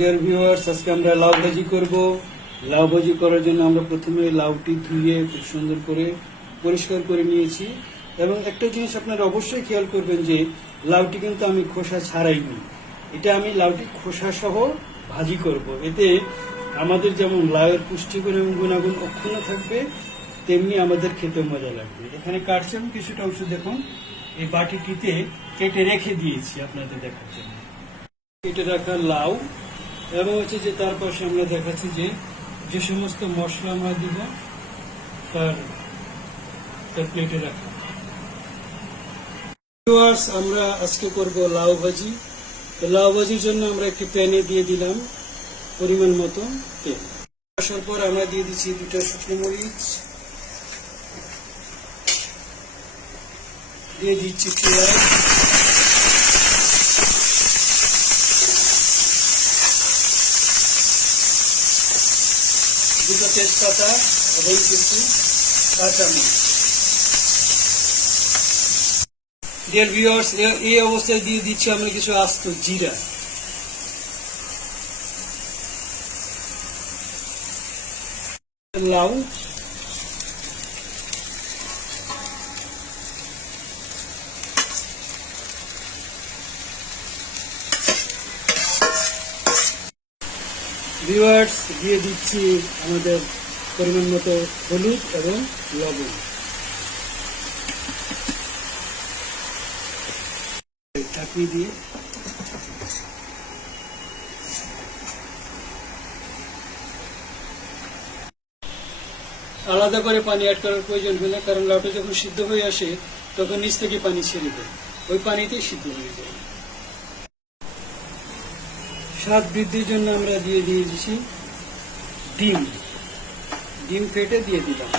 Dear viewers, আজকে আমরা লাউ ভাজি করব। লাউ ভাজি করার জন্য আমরা প্রথমে লাউটি ধুয়ে খুব সুন্দর করে পরিষ্কার করে নিয়েছি। এবং একটা জিনিস আপনারা অবশ্যই খেয়াল করবেন যে লাউটি কিন্তু আমি খোসা ছাড়াইনি, এটা আমি লাউটি খোসা সহ ভাজি করব। এতে আমাদের যেমন লাউয়ের পুষ্টিগুণ এবং গুণাগুণ অক্ষুণ্ণ থাকবে, তেমনি আমাদের খেতে মজা লাগবে। এখানে কাটছি আমি কিছুটা অংশ, দেখুন এই বাটিটিতে কেটে রেখে দিয়েছি আপনাদের দেখার জন্য। কেটে রাখা লাউ এবং হচ্ছে যে তার পাশে আমরা দেখাচ্ছি যে যে সমস্ত মশলা আমরা দিব তার প্লেটে রাখা। আমরা আজকে করব লাউ ভাজি। লাউ ভাজির জন্য আমরা একটি প্যানে দিয়ে দিলাম পরিমাণ মতো তেল। আসার পর আমরা দিয়ে দিচ্ছি 2টা শুকনো মরিচ, দিয়ে দিচ্ছি পেঁয়াজ, দুটো তেজপাতা এবং কিছু কাঁচামরিচ। ডিয়ার ভিউয়ার্স, এই অবস্থায় দিয়ে দিচ্ছি আমরা কিছু আস্ত জিরা। লাউ, ভিউয়ার্স দিয়ে দিচ্ছি আমাদের পরিমাণ মতো হলুদ এবং লবণ। ঢাকনি দিয়ে আলাদা করে পানি অ্যাড করার প্রয়োজন হয় না, কারণ লাউটা যখন সিদ্ধ হয়ে আসে তখন নিচ থেকে পানি ছেড়ে দেয়, ওই পানিতেই সিদ্ধ হয়ে যায়। স্বাদ বৃদ্ধির জন্য আমরা দিয়ে দিয়েছি ডিম ফেটে দিয়ে দিলাম।